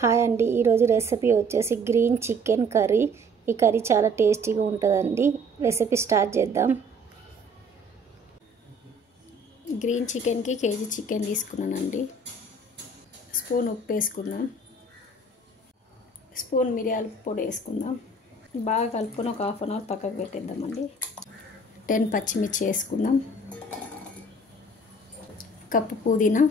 Hi అండి, ఈరోజు recipe వచ్చేసి గ్రీన్ చికెన్ కర్రీ. ఈ కర్రీ చాలా టేస్టీగా ఉంటుందండి. రెసిపీ స్టార్ట్ చేద్దాం. గ్రీన్ చికెన్కి కేజీ చికెన్ తీసుకున్నానండి. స్పూన్ ఉప్పు వేసుకుందాం, స్పూన్ మిరియాల పొడి వేసుకుందాం. బాగా కలుపుకొని ఒక హాఫ్ అన్ అవర్ పక్కకు పెట్టేద్దామండి. 10 పచ్చిమిర్చి వేసుకుందాం, కప్పు పుదీనా,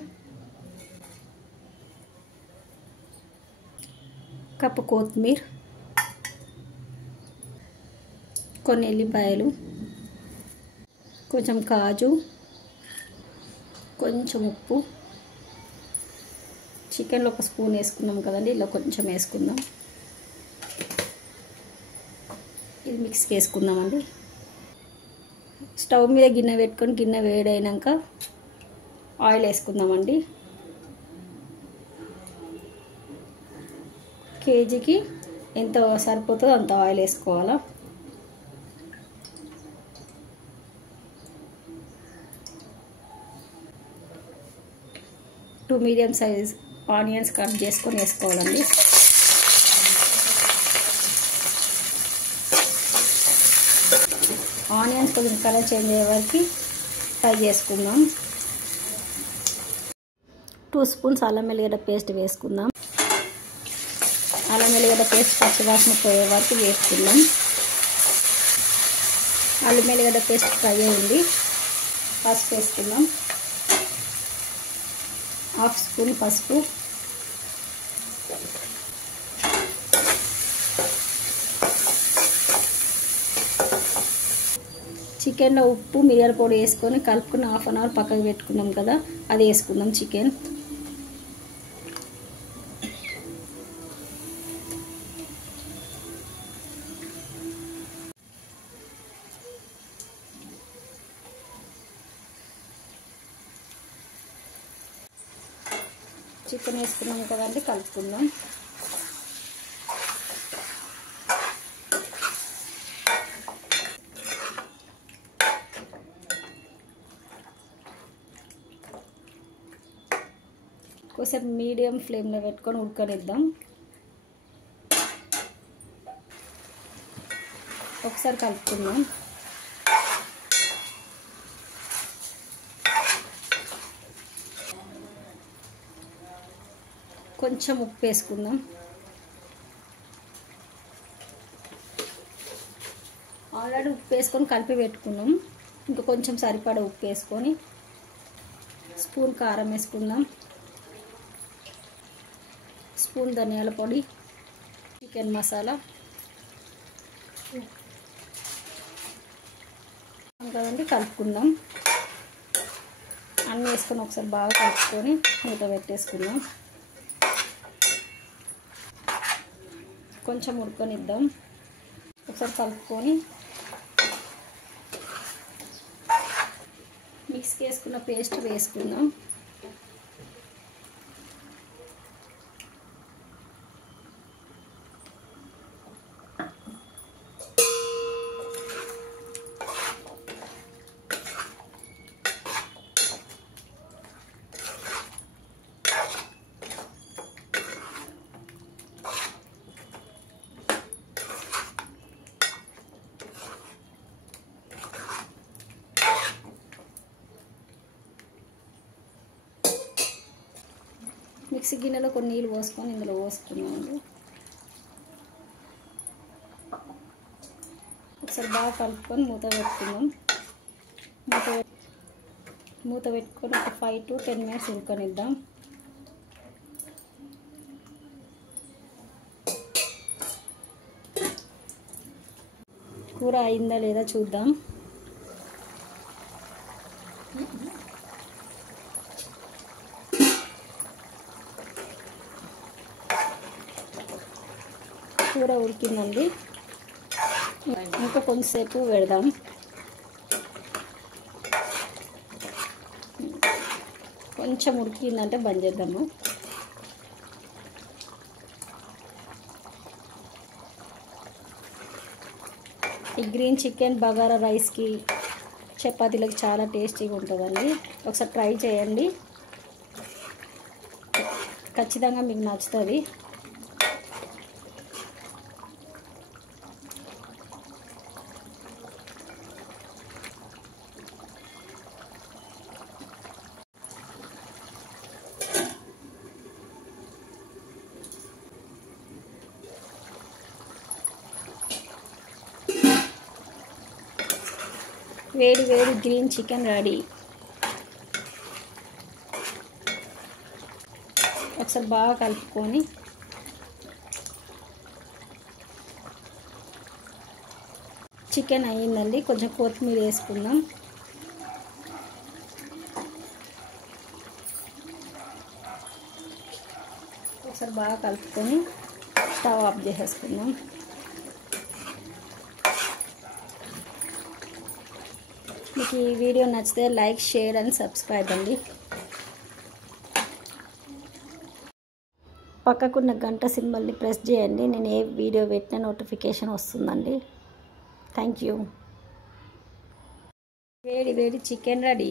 కప్పు కొత్తిమీర, కొన్ని ఎల్లిపాయలు, కొంచెం కాజు, కొంచెం ఉప్పు. చికెన్లో ఒక స్పూన్ వేసుకున్నాం కదండి, ఇలా కొంచెం వేసుకుందాం. ఇది మిక్స్కి వేసుకుందామండి. స్టవ్ మీద గిన్నె పెట్టుకొని గిన్నె వేడైనాక ఆయిల్ వేసుకుందామండి. కేజీకి ఎంత సరిపోతుందో అంత ఆయిల్ వేసుకోవాలా. Two medium size onions cut చేసుకొని వేసుకోవాలండి. ఆనియన్స్ కొంచెం కలర్ చేంజ్ అయ్యే వరకు ఫ్రై చేసుకుందాం. 2 స్పూన్స్ అల్లం వెల్లిగడ్డ పేస్ట్ వేసుకుందాం. అల్లం వెల్లిగడ్డ పేస్ట్ పచ్చివాసన పోయే వరకు వేసుకుందాం. అల్లం వెల్లిగడ్డ పేస్ట్ ఫ్రై అయ్యింది. పసుపు వేసుకుందాం, 1/2 స్పూన్ పసుపు, చికెన్లో ఉప్పు మిరియాల పొడి వేసుకొని కలుపుకొని హాఫ్ అన్ అవర్ పక్కకు పెట్టుకున్నాం కదా, అది వేసుకుందాం. చికెన్ వేసుకున్నాం కదండి, కలుపుకుందాం. కొంచెం మీడియం ఫ్లేమ్లో పెట్టుకొని ఉడకనిద్దాం. ఒకసారి కలుపుకుందాం. కొంచెం ఉప్పు వేసుకుందాం. ఆల్రెడీ ఉప్పు వేసుకొని కలిపి పెట్టుకున్నాం. ఇంకా కొంచెం సరిపడా ఉప్పు వేసుకొని స్పూన్ కారం వేసుకుందాం, స్పూన్ ధనియాల పొడి, చికెన్ మసాలా కదండి, కలుపుకుందాం. అన్నీ వేసుకొని ఒకసారి బాగా కలుపుకొని మూత పెట్టేసుకుందాం. కొంచెం ఉడకనిద్దాం. ఒకసారి కలుపుకొని మిక్స్కి వేసుకున్న పేస్ట్ వేసుకుందాం. మిక్సీ గిన్నెలో కొన్ని నీళ్ళు పోసుకొని ఇందులో పోసుకున్నాము. ఒకసారి బాగా కలుపుకొని మూత పెట్టుకుందాం. మూత పెట్టుకొని ఒక 5 to 10 minutes ఉడకనిద్దాం. కూర అయిందా లేదా చూద్దాం. కూర ఉడికిందండి. ఇంకా కొంచెంసేపు పెడదాం. కొంచెం ఉడికిందంటే బంద్ చేద్దాము. ఈ గ్రీన్ చికెన్ బగారా రైస్కి, చపాతీలకు చాలా టేస్టీగా ఉంటుందండి. ఒకసారి ట్రై చేయండి, ఖచ్చితంగా మీకు నచ్చుతుంది. వేడి వేడి గ్రీన్ చికెన్ రెడీ. ఒకసారి బాగా కలుపుకొని చికెన్ అయ్యిందండి. కొంచెం కొత్తిమీర వేసుకుందాం. ఒకసారి బాగా కలుపుకొని స్టవ్ ఆఫ్ చేసేసుకుందాం. మీకు ఈ వీడియో నచ్చితే లైక్, షేర్ అండ్ సబ్స్క్రైబ్ అండి. పక్కకున్న గంట సింబల్ని ప్రెస్ చేయండి. నేను ఏ వీడియో పెట్టినా నోటిఫికేషన్ వస్తుందండి. Thank you. వేడి వేడి చికెన్ రెడీ.